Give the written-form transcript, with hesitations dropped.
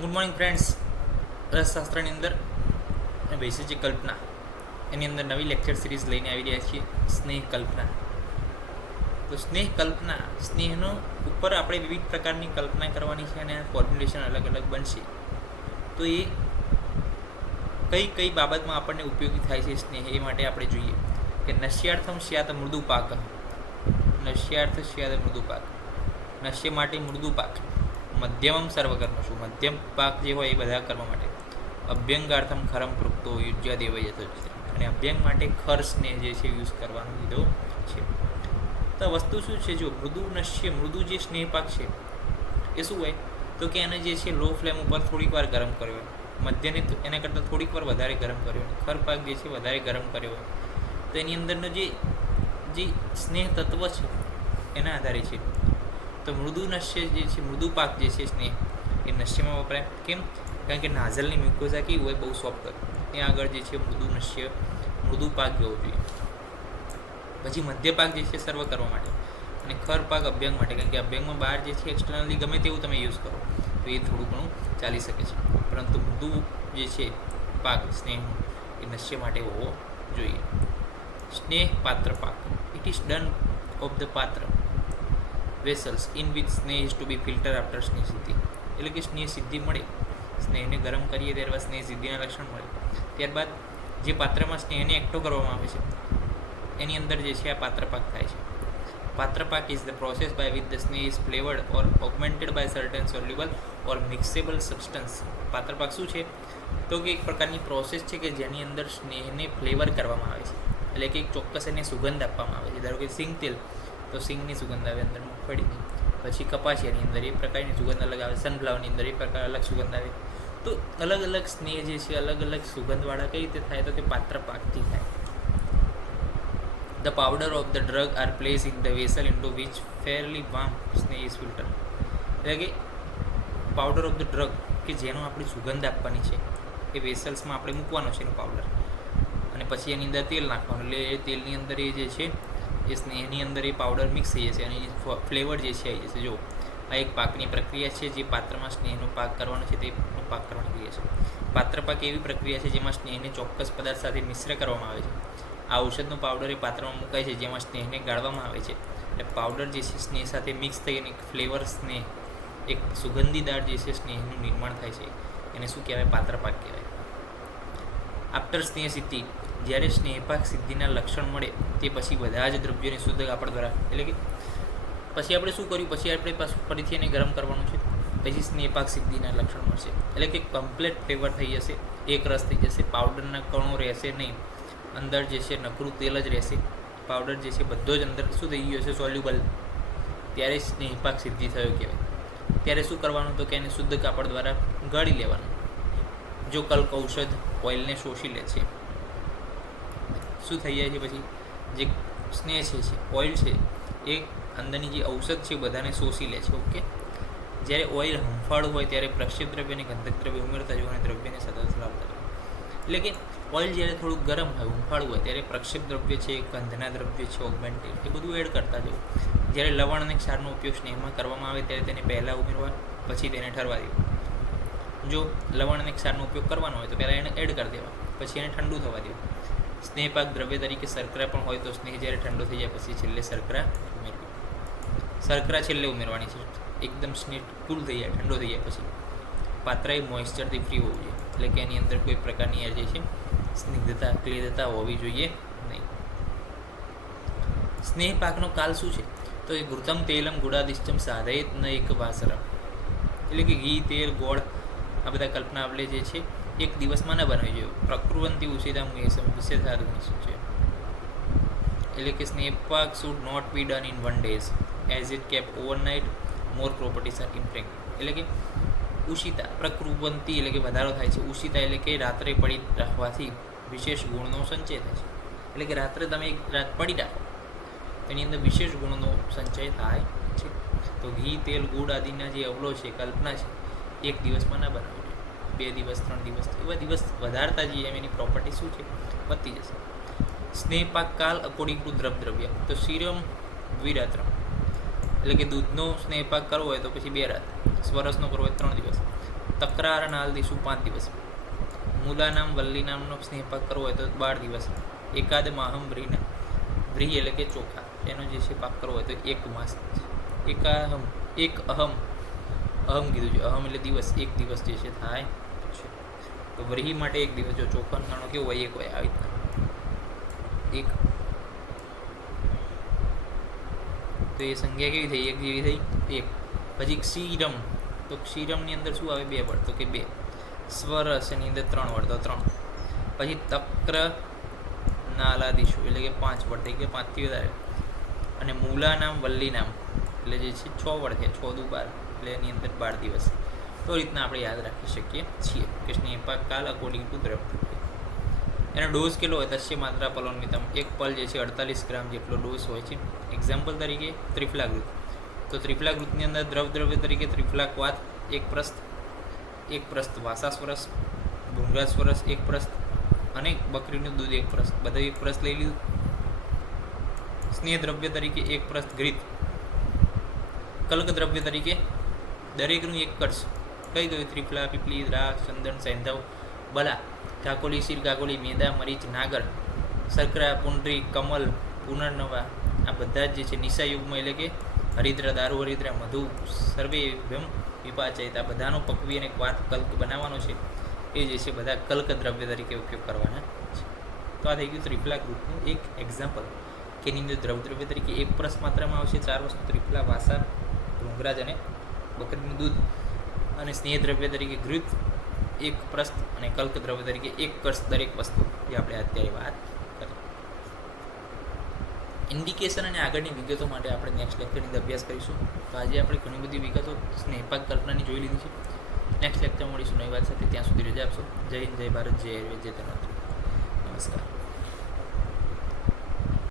Good morning friends. રસશાસ્ત્રની અંદર બેસે છે કલ્પના, એની અંદર નવી લેક્ચર સિરીઝ લઈને આવી રહ્યા છીએ, સ્નેહ કલ્પના. તો સ્નેહ કલ્પના, સ્નેહનો ઉપર આપણે વિવિધ પ્રકારની કલ્પના કરવાની છે અને ફોર્મ્યુલેશન અલગ અલગ બનશે. તો એ કઈ કઈ બાબતમાં આપણને ઉપયોગી થાય છે સ્નેહ, એ માટે આપણે જોઈએ કે નશ્યાર્થમ સ્યાત મૃદુ પાક. નશ્યાર્થ સ્યાત મૃદુ પાક. નશ્ય માટે મૃદુ પાક. મધ્યમમ સર્વકર્મશુ, મધ્યમ પાક જે હોય એ બધા કર્મ માટે. અભ્યંગાર્થમ ખરમ પૃક્તો યુજ્યા દેવ યથ. અને અભ્યંગ માટે ખર સ્નેહ જે છે યુઝ કરવાનો કીધો છે. તો વસ્તુ શું છે, જો મૃદુ નશ્ય, મૃદુ જે સ્નેહ પાક છે એ શું હોય તો કે એને જે છે લો ફ્લેમ ઉપર થોડીક વાર ગરમ કર્યો હોય, મધ્યને એના કરતાં થોડીક વાર વધારે ગરમ કર્યો હોય, ખર પાક જે છે વધારે ગરમ કર્યો હોય. તો એની અંદરનો જે સ્નેહ તત્વ છે એના આધારે છે. તો મૃદુ નશ્ય જે છે, મૃદુ પાક જે છે સ્નેહ, એ નશ્યમાં વપરાય. કેમ? કારણ કે નાઝલની મ્યુકોઝા કેવી હોય, બહુ સોફ્ટ હોય, ત્યાં આગળ જે છે મૃદુ નશ્ય, મૃદુ પાક જોવો જોઈએ. પછી મધ્ય પાક જે છે સર્વ કરવા માટે, અને ખર પાક અભ્યંગ માટે. કારણ કે અભ્યંગમાં બહાર જે છે એક્સટર્નલી ગમે તેવું તમે યુઝ કરો તો એ થોડું ઘણું ચાલી શકે છે, પરંતુ મૃદુ જે છે પાક સ્નેહનું એ નશ્ય માટે હોવો જોઈએ. સ્નેહ પાત્ર પાક. It is done of the પાત્ર વેસલ્સ ઇન વિચ સ્નેહ is to be filter after સ્નેહ સિદ્ધિ. એટલે કે સ્નેહ સિદ્ધિ મળે, સ્નેહને ગરમ કરીએ ત્યારબાદ સ્નેહ સિદ્ધિના લક્ષણ મળે. ત્યારબાદ જે પાત્રમાં સ્નેહને એકઠો કરવામાં આવે છે એની અંદર જે છે આ પાત્ર પાક થાય છે. પાત્ર પાક is the process by which the સ્નેહ is flavoured or augmented by certain soluble or miscible substance. પાત્ર પાક શું છે તો કે એક પ્રકારની પ્રોસેસ છે કે જેની અંદર સ્નેહને ફ્લેવર કરવામાં આવે છે, એટલે કે એક ચોક્કસ એને સુગંધ આપવામાં આવે છે. ધારો કે સિંગ તેલ, તો સિંગની સુગંધ આવે, અંદર મગફળીની. પછી કપાસિયાની અંદર એ પ્રકારની સુગંધ અલગ આવે, સનફ્લાવરની અંદર એ પ્રકાર અલગ સુગંધ આવે. તો અલગ અલગ સ્નેહ જે છે અલગ અલગ સુગંધવાળા કઈ રીતે થાય તો કે પાત્ર પાકથી થાય. The powder of the drug are placed in the vessel into which fairly warm સ્નેહ is filtered. એટલે કે પાવડર ઓફ ધ ડ્રગ, કે જેનો આપણે સુગંધ આપવાની છે એ વેસલ્સમાં આપણે મૂકવાનો છે એનો પાવડર, અને પછી એની અંદર તેલ નાખવાનું. એટલે એ તેલની અંદર એ જે છે એ સ્નેહની અંદર એ પાવડર મિક્સ થઈ જશે અને ફ્લેવર જે છે આવી જશે. જો આ એક પાકની પ્રક્રિયા છે, જે પાત્રમાં સ્નેહનો પાક કરવાનો છે તે પાક કરવાની ક્રિયા છે. પાત્ર પાક એવી પ્રક્રિયા છે જેમાં સ્નેહને ચોક્કસ પદાર્થ સાથે મિશ્ર કરવામાં આવે છે. આ ઔષધનો પાવડર એ પાત્રમાં મુકાય છે જેમાં સ્નેહને ગાળવામાં આવે છે. એટલે પાવડર જે છે સ્નેહ સાથે મિક્સ થઈ અને ફ્લેવર સ્નેહ, એક સુગંધીદાર જે છે સ્નેહનું નિર્માણ થાય છે, એને શું કહેવાય? પાત્ર પાક કહેવાય. આફ્ટર સ્નેહ સિદ્ધિ, જ્યારે સ્નેહપાક સિદ્ધિના લક્ષણ મળે તે પછી બધા જ દ્રવ્યોને શુદ્ધ કાપડ દ્વારા, એટલે કે પછી આપણે શું કર્યું, પછી આપણે પાછું ફરીથી એને ગરમ કરવાનું છે, પછી સ્નેહપાક સિદ્ધિના લક્ષણ મળશે. એટલે કે કમ્પ્લીટ ફ્લેવર થઈ જશે, એક રસ થઈ જશે, પાવડરના કણો રહેશે નહીં, અંદર જે છે નકરું તેલ જ રહેશે. પાવડર જે છે બધો જ અંદર શું થઈ ગયો છે? સોલ્યુબલ. ત્યારે સ્નેહપાક સિદ્ધિ થયો કહેવાય. ત્યારે શું કરવાનું તો કે એને શુદ્ધ કાપડ દ્વારા ગાળી લેવાનું. જો કલ્ક ઔષધ ઓઇલને શોષી લે છે, શું થઈ જાય છે પછી? જે સ્નેહ છે, ઓઇલ છે, એ અંદરની જે ઔષધ છે બધાને શોષી લે છે. ઓકે. જ્યારે ઓઇલ હંફાળું હોય ત્યારે પ્રક્ષેપ દ્રવ્ય અને ગંધક દ્રવ્ય ઉમેરતા જવું અને દ્રવ્યને સતત લાવતા જવું. એટલે કે ઓઇલ જ્યારે થોડુંક ગરમ હોય, હંફાળું હોય, ત્યારે પ્રક્ષેપ દ્રવ્ય છે, ગંધના દ્રવ્ય છે, ઓગમેન્ટેડ, એ બધું એડ કરતા જવું. જ્યારે લવણ અને ક્ષારનો ઉપયોગ સ્નેહમાં કરવામાં આવે ત્યારે તેને પહેલાં ઉમેરવા, પછી તેને ઠરવા દેવું. જો લવણ અને ક્ષારનો ઉપયોગ કરવાનો હોય તો પહેલાં એને એડ કરી દેવા, પછી એને ઠંડુ થવા દેવું. સ્નેહપાક દ્રવ્ય તરીકે શર્કરા પણ હોય તો સ્નેહ જ્યારે ઠંડો થઈ જાય પછી છેલ્લે શર્કરા ઉમેરવી. શર્કરા છેલ્લે ઉમેરવાની છે, એકદમ સ્નેહ કુલ થઈ જાય, ઠંડો થઈ જાય પછી. પાત્ર એ મોઇસ્ચરથી ફ્રી હોવું જોઈએ, એટલે કે એની અંદર કોઈ પ્રકારની જે છે સ્નિગ્ધતા, ક્લેદતા હોવી જોઈએ નહીં. સ્નેહ પાકનો કાલ શું છે તો એ ઘૃતમ તેલમ ગુડાદિશ્ચમ સાધયત ન એક વાસરમ. એટલે કે ઘી, તેલ, ગોળ, આ બધા કલ્પના આપણે જે છે એક દિવસમાં ન બનાવી જોઈએ. પ્રકૃવંતી ઉષિતા મુએસમ વિશેષાદુની છે. એટલે કે સ્નેહ પાક should not be done in 1 days as it kept overnight more properties are impregnate. એટલે કે ઉષિતા, પ્રકૃવંતી એટલે કે વધારો થાય છે, ઉષિતા એટલે કે રાત્રે પડી રાખવાથી વિશેષ ગુણનો સંચય થાય છે. એટલે કે રાત્રે તમે એક રાત પડી રાખો એની અંદર વિશેષ ગુણનો સંચય થાય છે. તો ઘી, તેલ, ગુડ આદિના જે અવલો છે, કલ્પના છે, એક દિવસમાં ના બનાવવી જોઈએ. 2 દિવસ, 3 દિવસ, એવા દિવસ વધારતા જઈએ એમ એની પ્રોપર્ટી શું છે? વધતી જશે. સ્નેહ પાક કાલ અકોર્ડિંગ ટુ દ્રવ્ય. તો સીરમ દ્વિરાત્રમ, એટલે કે દૂધનો સ્નેહ પાક કરવો હોય તો પછી 2 રાત, સ્વરસનો કરવો હોય 3 દિવસ, તકરાર નાલ દીશું 5 દિવસ. મૂલા નામ વલ્લી નામનો સ્નેહપાક કરવો હોય તો 12 દિવસ. એકાદ માહમ વ્રીહ એટલે કે ચોખા એનો જે છે પાક કરવો હોય તો 1 માસ. એકાહમ એક અહમ કીધું છે, અહમ એટલે દિવસ, 1 દિવસ જે છે થાય છે. તો વ્રીહી માટે 1 દિવસ. જો ચોખાનો નાણો કેવો હોય 1 હોય આવી રીતના 1. તો એ સંખ્યા કેવી થઈ? 1 જેવી થઈ 1. પછી ક્ષીરમ, તો ક્ષીરમની અંદર શું આવે? 2 વડ, તો કે 2. સ્વરસ એની અંદર 3 વડ, તો 3. પછી તક્ર નાલાદીશુ એટલે કે 5 વડ થઈ ગયા, 5થી વધારે. અને મૂલા નામ વલ્લી નામ એટલે જે છે 6 વડ છે, 6 દુ 12 એટલે એની અંદર 12 દિવસ. તો રીતના આપણે યાદ રાખી શકીએ છીએ કે સ્નેહપાક કાલ અકોર્ડિંગ ટુ દ્રવ્ય. એનો ડોઝ કેટલો હોય? તસ્ય માત્રા પલોન્વિતમ, 1 પલ જે છે 48 ગ્રામ જેટલો ડોઝ હોય છે. એક્ઝામ્પલ તરીકે ત્રિફલાગૃત, તો ત્રિફલાગૃતની અંદર દ્રવ્ય તરીકે ત્રિફલાક વાત 1 પ્રસ્થ, 1 પ્રસ્થ વાસાસ્વરસ, ભૃંગાસ્વરસ 1 પ્રસ્થ અને બકરીનું દૂધ 1 પ્રસ્થ, બધા 1 પ્રસ્થ લઈ લીધું. સ્નેહ દ્રવ્ય તરીકે 1 પ્રસ્થ ઘૃત. કલ્ક દ્રવ્ય તરીકે દરેકનું 1 કરશ. કઈ ગયું? ત્રિફલા, પીપલી, દ્રાક્ષ, ચંદન, સૈંધવ, બલા, કાકોલી, શીર કાકોલી, મેદા, મરીચ, નાગર, શર્કરા, પુંડરી, કમલ, પુનર્નવા, આ બધા જ જે છે નિશાયુગમાં એટલે કે હરિદ્ર, દારૂ હરિદ્ર, મધુ, સર્વે વિપાચિત, આ બધાનો પકવી અને વાત કલ્ક બનાવવાનો છે. એ જે છે બધા કલ્ક દ્રવ્ય તરીકે ઉપયોગ કરવાના છે. તો આ થઈ ગયું ત્રિફલા ગ્રુપનું એક એક્ઝામ્પલ કે એની અંદર દ્રવ્ય તરીકે 1 પ્રસ માત્રામાં આવશે 4 વસ્તુ: ત્રિફલા, વાસા, ભૃંગરાજ અને બકરીનું દૂધ. અને સ્નેહ દ્રવ્ય તરીકે ઘૃત 1 પ્રસ્થ અને કલ્ક દ્રવ્ય તરીકે 1 કરશ દરેક વસ્તુ, જે આપણે અત્યારે વાત કરી. ઇન્ડિકેશન અને આગળની વિગતો માટે આપણે નેક્સ્ટ લેક્ચરની અંદર અભ્યાસ કરીશું. તો આજે આપણે ઘણી બધી વિગતો સ્નેહપાક કલ્પનાની જોઈ લીધી છે. નેક્સ્ટ લેક્ચર મળીશું નવી વાત સાથે. ત્યાં સુધી રજા આપશો. જય હિન્દ, જય ભારત, જય આયુર્વેદ, જય તનાથ.